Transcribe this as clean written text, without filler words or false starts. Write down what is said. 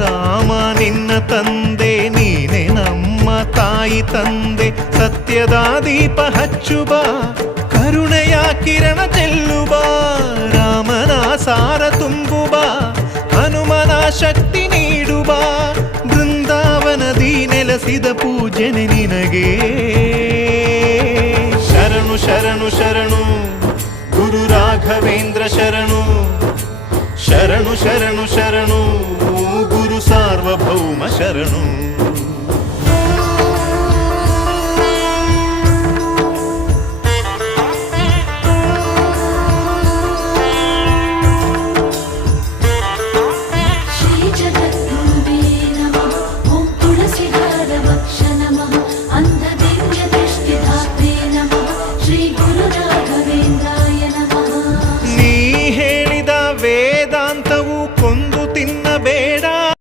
ರಾಮ ನಿನ್ನ ತಂದೆ ನೀನೆ ನಮ್ಮ ತಾಯಿ ತಂದೆ ಸತ್ಯದ ದೀಪ ಹಚ್ಚುವ ಕರುಣೆಯ ಕಿರಣ ಚೆಲ್ಲುವ ರಾಮನ ಸಾರ ತುಂಬುವ ಹನುಮನ ಶಕ್ತಿ ನೀಡುವ ಬೃಂದಾವನದಿ ನೆಲೆಸಿದ ಪೂಜನೆ ನಿನಗೆ ಶರಣು ಶರಣು ಶರಣು ಗುರು ರಾಘವೇಂದ್ರ ಶರಣು ಶರಣು ಶರಣು ಶರಣು